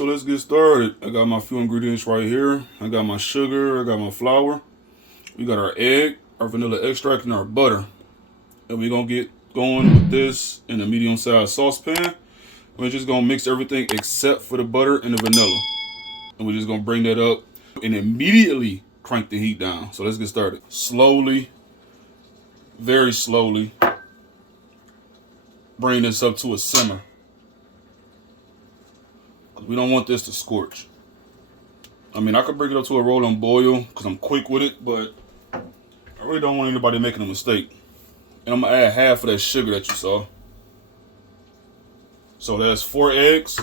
so let's get started. I got my few ingredients right here. I got my sugar, I got my flour. We got our egg, our vanilla extract, and our butter. And we're gonna get going with this in a medium-sized saucepan. We're just gonna mix everything except for the butter and the vanilla. And we're just gonna bring that up and immediately crank the heat down. So let's get started. Slowly, very slowly, bring this up to a simmer. We don't want this to scorch. I mean, I could bring it up to a rolling boil because I'm quick with it, but I really don't want anybody making a mistake. And I'm gonna add half of that sugar that you saw. So that's 4 eggs.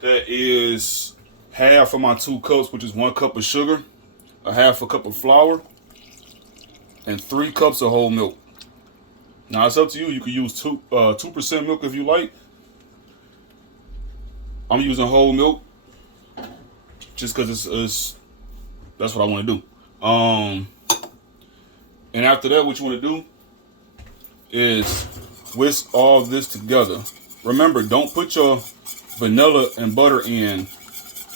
That is half of my 2 cups, which is 1 cup of sugar, a half a cup of flour, and 3 cups of whole milk. Now it's up to you. You can use 2% milk if you like. I'm using whole milk just because it's that's what I want to do. And after that, what you want to do is whisk all of this together. Remember, don't put your vanilla and butter in.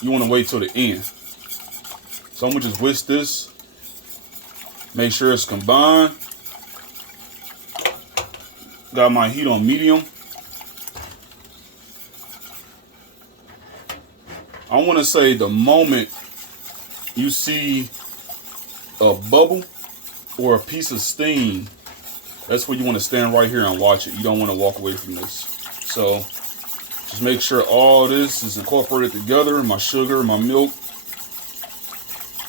You want to wait till the end. So I'm gonna just whisk this. Make sure it's combined. Got my heat on medium. I want to say the moment you see a bubble or a piece of steam, that's where you want to stand right here and watch it. You don't want to walk away from this. So just make sure all this is incorporated together. My sugar, my milk,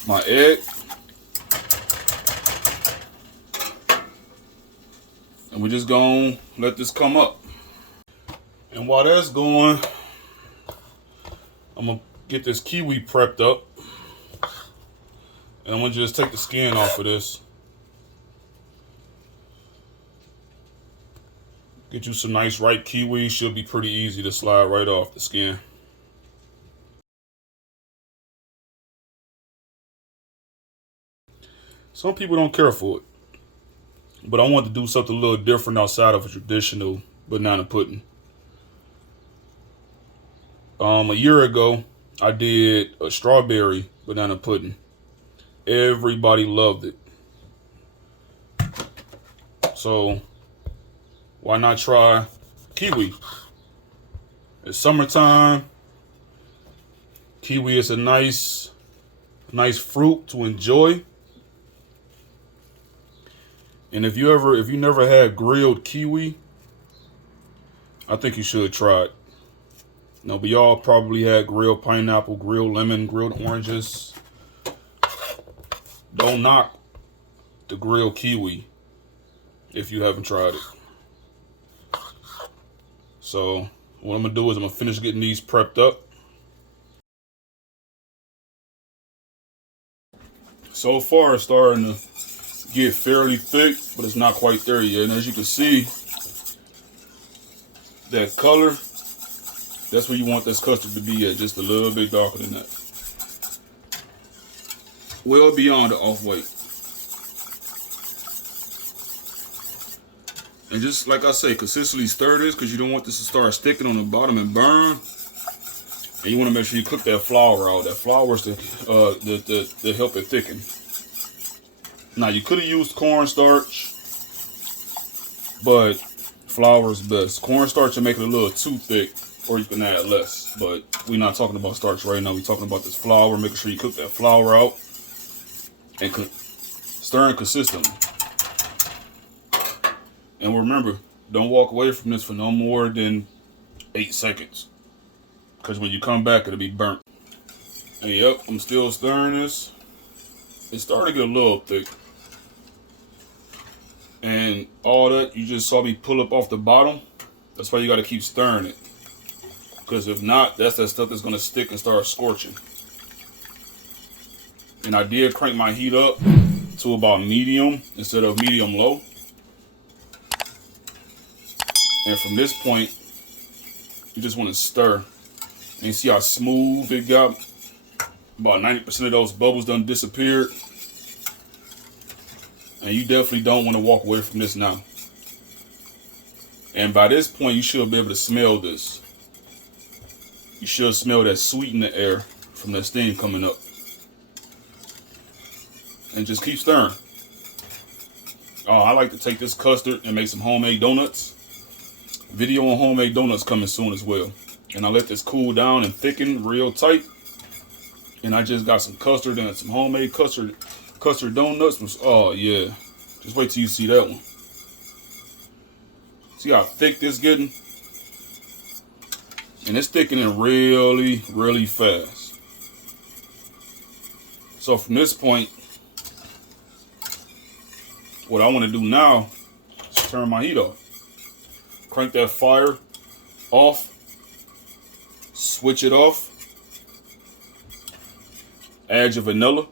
my egg. And we're just gonna let this come up. And while that's going, I'm gonna get this kiwi prepped up. And I'm gonna just take the skin off of this. Get you some nice ripe kiwi. Should be pretty easy to slide right off the skin. Some people don't care for it, but I want to do something a little different outside of a traditional banana pudding. A year ago, I did a strawberry banana pudding. Everybody loved it. So why not try kiwi? It's summertime. Kiwi is a nice fruit to enjoy. And if you never had grilled kiwi, I think you should try it. But y'all probably had grilled pineapple, grilled lemon, grilled oranges. Don't knock the grilled kiwi if you haven't tried it. So what I'm gonna do is I'm gonna finish getting these prepped up. So far it's starting to get fairly thick, but it's not quite there yet. And as you can see, that color, that's where you want this custard to be at, just a little bit darker than that. Well beyond the off-white. And just like I say, consistently stir this because you don't want this to start sticking on the bottom and burn. And you want to make sure you cook that flour out. That flour is to help it thicken. Now you could have used cornstarch, but flour is best. Cornstarch will make it a little too thick, or you can add less. But we're not talking about starch right now. We're talking about this flour. Making sure you cook that flour out and stirring consistently. And remember, don't walk away from this for no more than 8 seconds, because when you come back, it'll be burnt. And yep, I'm still stirring this. It's starting to get a little thick. And all that you just saw me pull up off the bottom, that's why you got to keep stirring it. Because if not, that's that stuff that's going to stick and start scorching. And I did crank my heat up to about medium instead of medium low. And from this point, you just want to stir. And you see how smooth it got? About 90% of those bubbles done disappeared. And you definitely don't want to walk away from this now. And by this point, you should be able to smell this. You should smell that sweet in the air from that steam coming up. And just keep stirring. I like to take this custard and make some homemade donuts. Video on homemade donuts coming soon as well. And I let this cool down and thicken real tight. And I just got some custard and some homemade custard donuts. Oh yeah. Just wait till you see that one. See how thick this getting? And it's thickening really, really fast. So from this point, what I want to do now is turn my heat off. Crank that fire off. Switch it off. Add your vanilla.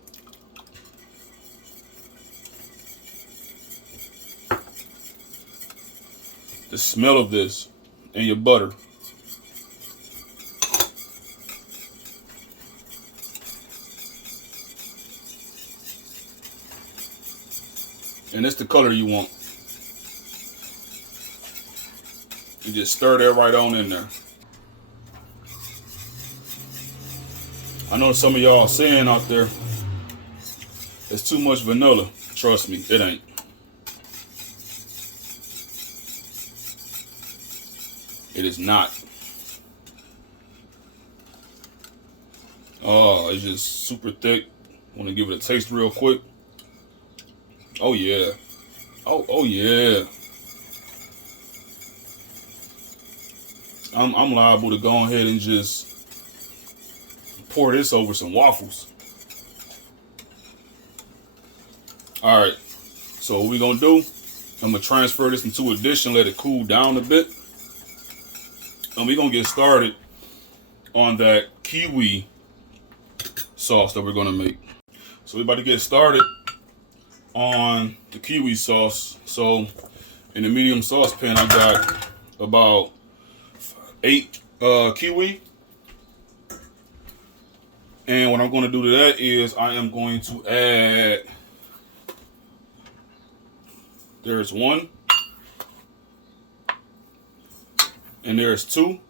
The smell of this and your butter. And it's the color you want. You just stir that right on in there. I know some of y'all saying out there, it's too much vanilla. Trust me, it ain't. It is not. Oh, it's just super thick. Want to give it a taste real quick. Oh yeah. Oh yeah. I'm liable to go ahead and just pour this over some waffles. All right. So what we gonna do? I'm gonna transfer this into a dish and let it cool down a bit. And we're gonna get started on that kiwi sauce that we're gonna make. So we're about to get started on the kiwi sauce. So in the medium saucepan, I got about 8 kiwi. And what I'm going to do to that is I am going to add, there's 1, and there's 2,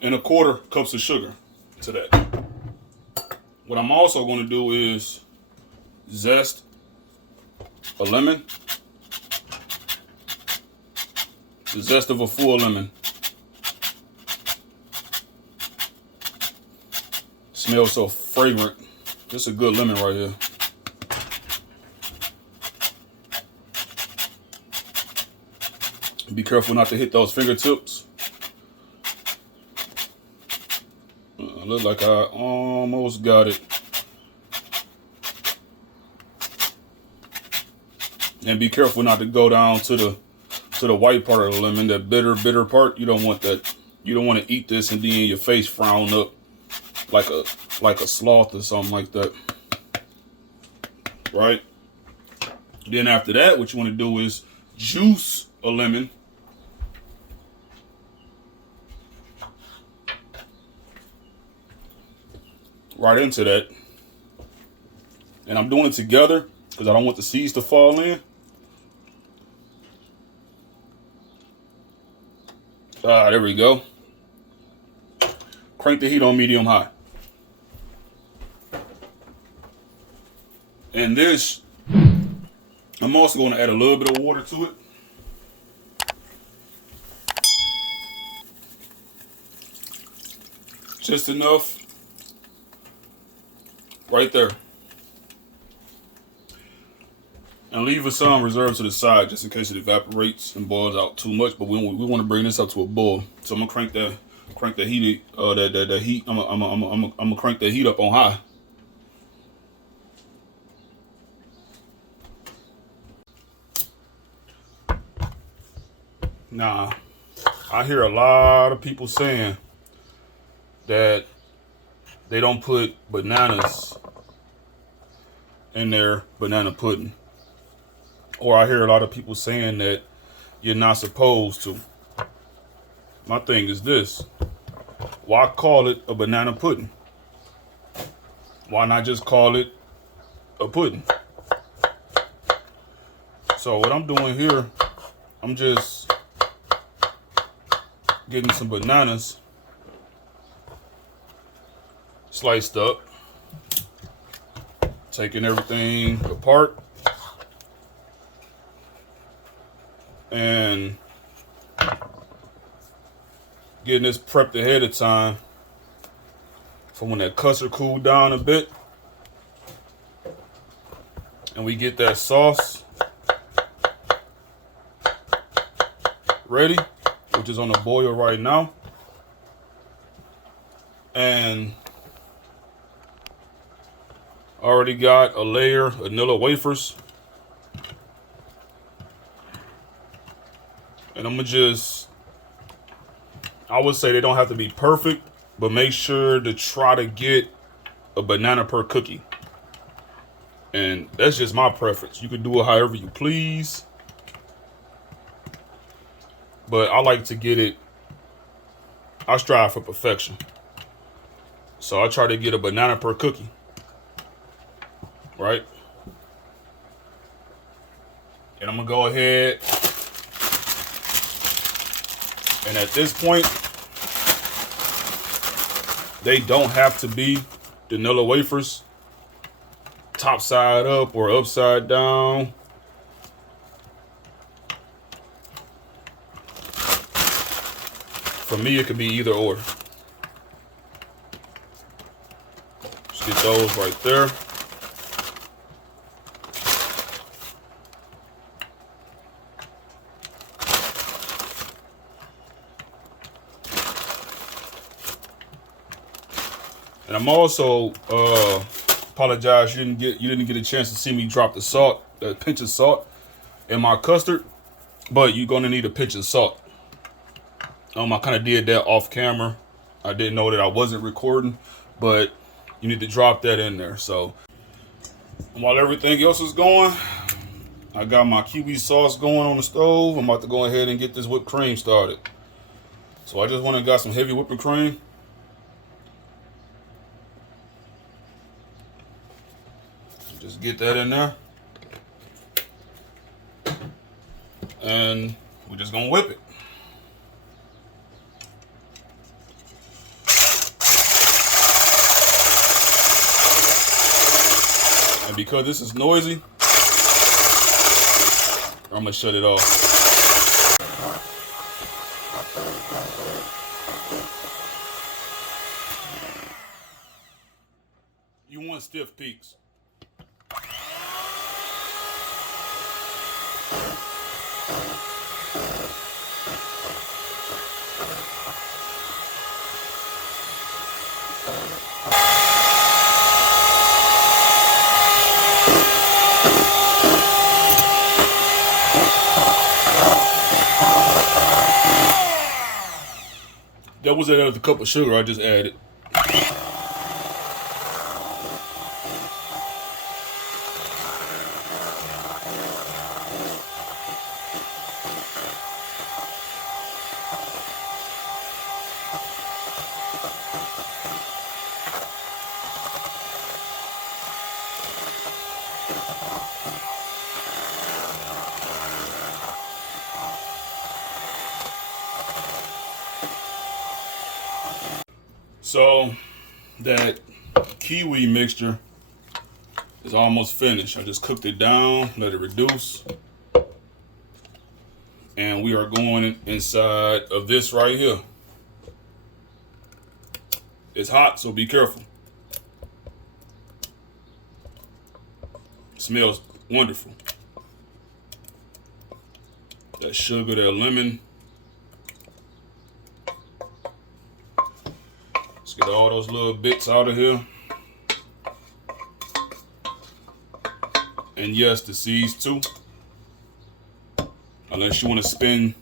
and 1/4 cups of sugar to that. What I'm also going to do is zest a lemon, the zest of a full lemon. Smells so fragrant. This is a good lemon right here. Be careful not to hit those fingertips. Look like I almost got it. And be careful not to go down to the white part of the lemon, that bitter part. You don't want that. You don't want to eat this and then your face frown up like a sloth or something like that. Right? Then after that, what you want to do is juice a lemon. Right into that. And I'm doing it together because I don't want the seeds to fall in. There we go. Crank the heat on medium high. And this, I'm also going to add a little bit of water to it. Just enough. Right there. And leave some reserved to the side just in case it evaporates and boils out too much. But we want to bring this up to a boil. So I'm gonna crank the heat. The heat. I'm gonna crank the heat up on high. Now, I hear a lot of people saying that they don't put bananas in their banana pudding. Or I hear a lot of people saying that you're not supposed to. My thing is this. Why call it a banana pudding? Why not just call it a pudding? So what I'm doing here, I'm just getting some bananas sliced up, taking everything apart, and getting this prepped ahead of time for when that custard cooled down a bit. And we get that sauce ready, which is on the boil right now. And already got a layer of nilla wafers. And I'm gonna just, I would say they don't have to be perfect, but make sure to try to get a banana per cookie. And that's just my preference. You can do it however you please. But I like to get it, I strive for perfection. So I try to get a banana per cookie. Right? And I'm gonna go ahead. And at this point, they don't have to be the nilla wafers top side up or upside down. For me, it could be either or. Just get those right there. And I'm also apologize you didn't get a chance to see me drop the salt, a pinch of salt in my custard, but you're gonna need a pinch of salt. I kind of did that off camera. I didn't know that I wasn't recording, but you need to drop that in there. So while everything else is going, I got my kiwi sauce going on the stove. I'm about to go ahead and get this whipped cream started. So I just went and got some heavy whipping cream. Just get that in there. And we're just gonna whip it. And because this is noisy, I'm gonna shut it off. You want stiff peaks. That was another cup of sugar I just added. So that kiwi mixture is almost finished. I just cooked it down, let it reduce. And we are going inside of this right here. It's hot, so be careful. It smells wonderful. That sugar, that lemon. Let's get all those little bits out of here. And yes, the seeds too. Unless you want to spend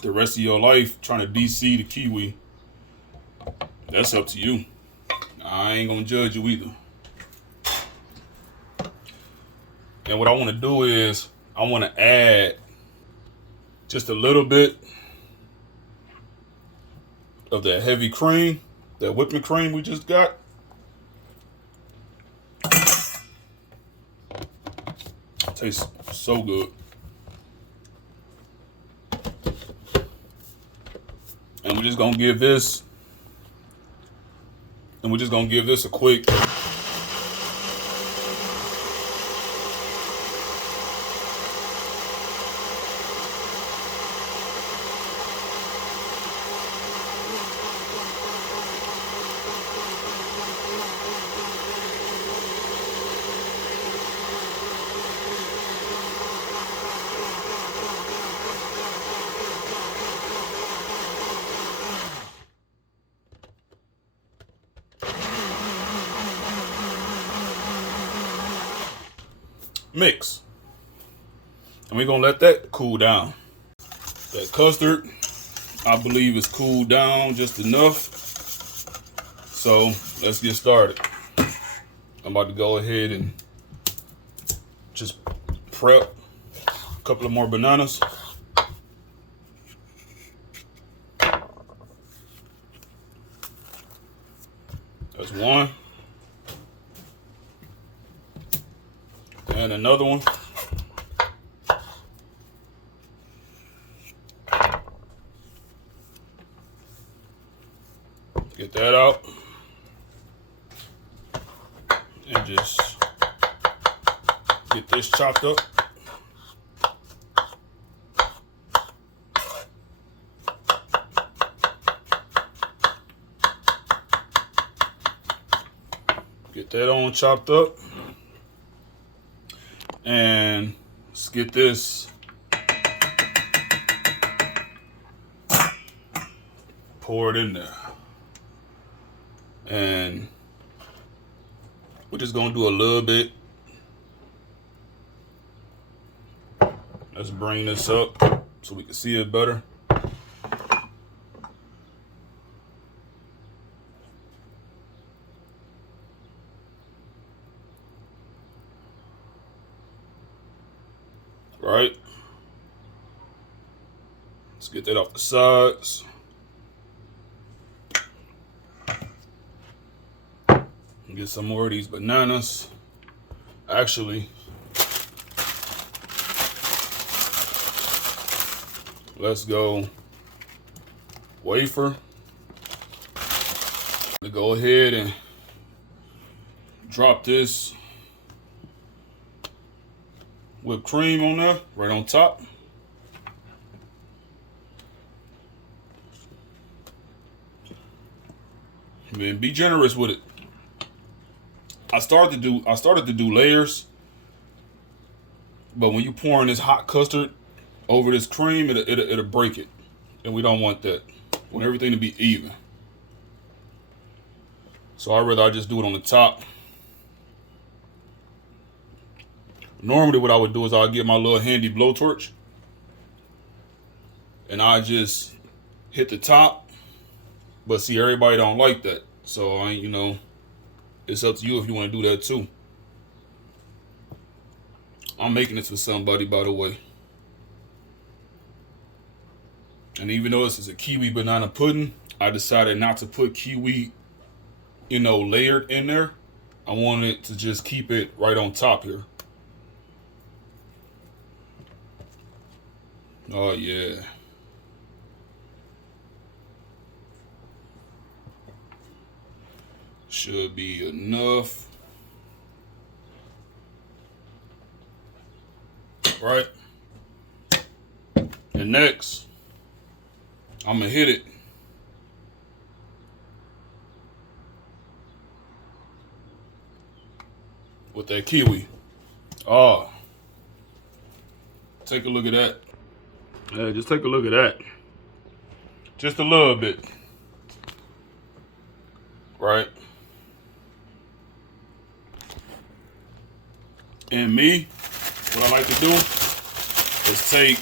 the rest of your life trying to de-seed a kiwi, that's up to you. I ain't gonna judge you either. And what I want to do is I want to add just a little bit of that heavy cream, that whipping cream we just got. Tastes so good. we're just gonna give this, a quick mix. And we're gonna let that cool down. That custard, I believe, is cooled down just enough. So let's get started. I'm about to go ahead and just prep a couple of more bananas. That's one. And another one. Get that out. And just get this chopped up. Get that on chopped up. And let's get this poured in there. And we're just gonna do a little bit. Let's bring this up so we can see it better. Right. Let's get that off the sides. Get some more of these bananas. Actually, let's go wafer. We go ahead and drop this whipped cream on there, right on top. Man, be generous with it. I started to do layers, but when you pouring this hot custard over this cream, it'll break it, and we don't want that. We want everything to be even. So I just do it on the top. Normally, what I would do is I'll get my little handy blowtorch, and I just hit the top. But see, everybody don't like that, so it's up to you if you want to do that too. I'm making this for somebody, by the way. And even though this is a kiwi banana pudding, I decided not to put kiwi, layered in there. I wanted to just keep it right on top here. Oh yeah. Should be enough. Right. And next, I'm gonna hit it with that kiwi. Oh, take a look at that. Yeah, just take a look at that. Just a little bit. Right. And me, what I like to do is take,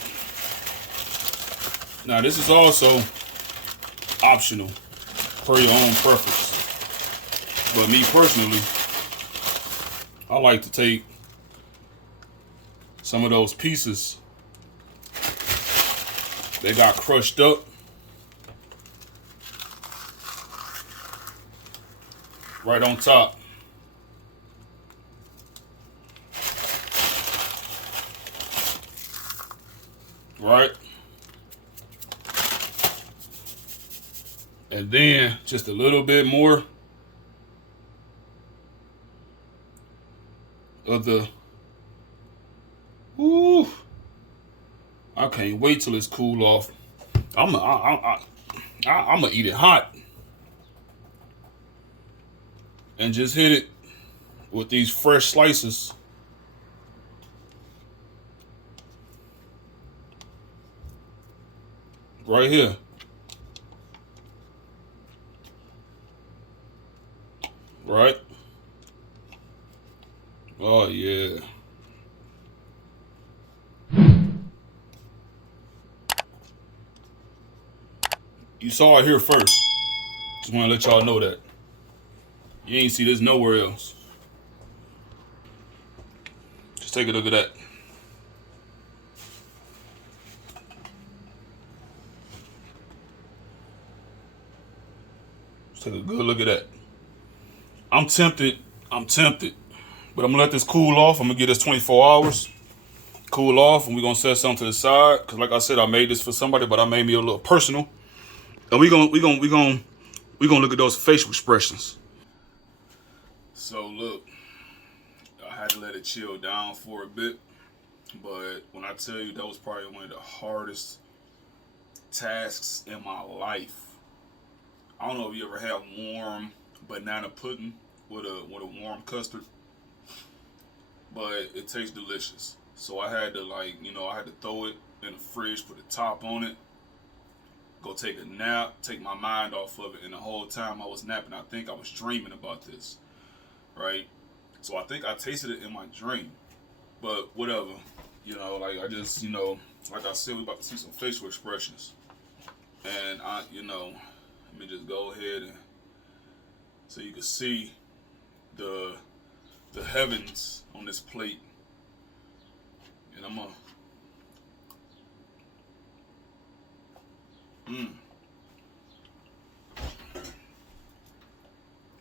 now this is also optional per your own preference. But me personally, I like to take some of those pieces that got crushed up, right on top. Right? And then just a little bit more of the, ooh, I can't wait till it's cool off. I'm gonna eat it hot and just hit it with these fresh slices. Right here. Right? Oh, yeah. You saw it here first. Just want to let y'all know that. You ain't see this nowhere else. Just take a look at that. Just take a good look at that. I'm tempted. But I'm gonna let this cool off. I'm gonna give this 24 hours. Cool off, and we're gonna set something to the side. Cause like I said, I made this for somebody, but I made me a little personal. And we're gonna look at those facial expressions. So look, I had to let it chill down for a bit. But when I tell you that was probably one of the hardest tasks in my life. I don't know if you ever had warm banana pudding with a warm custard, but it tastes delicious. So I had to I had to throw it in the fridge, put the top on it, go take a nap, take my mind off of it. And the whole time I was napping, I think I was dreaming about this, right? So I think I tasted it in my dream, but whatever. I just, like I said, we're about to see some facial expressions. And let me just go ahead and so you can see the heavens on this plate. And I'm gonna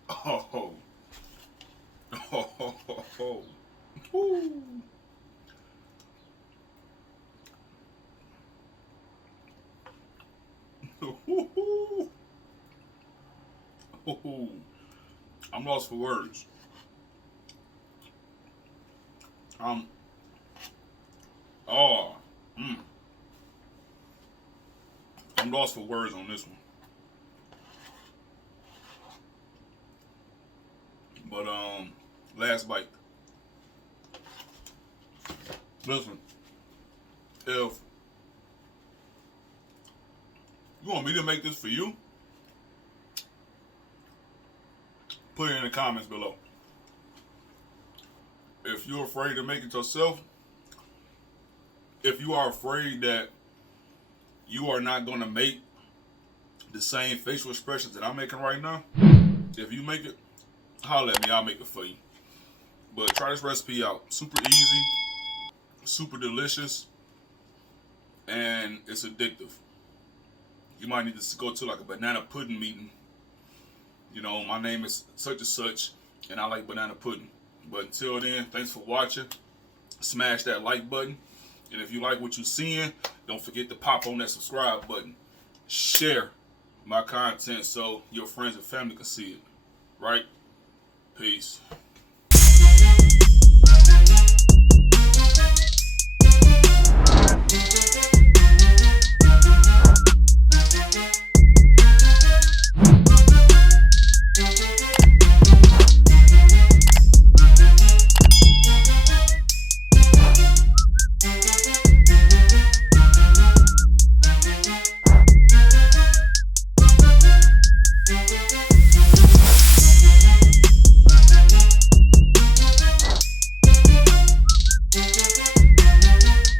oh oh Woo. I'm lost for words. Oh, I'm lost for words on this one. But last bite. Listen, if you want me to make this for you, put it in the comments below. If you're afraid to make it yourself, if you are afraid that you are not going to make the same facial expressions that I'm making right now, if you make it, holler at me, I'll make it for you. But try this recipe out. Super easy, super delicious, and it's addictive. You might need to go to like a banana pudding meeting. My name is such and such, and I like banana pudding. But until then, thanks for watching. Smash that like button. And if you like what you're seeing, don't forget to pop on that subscribe button. Share my content so your friends and family can see it. Right? Peace.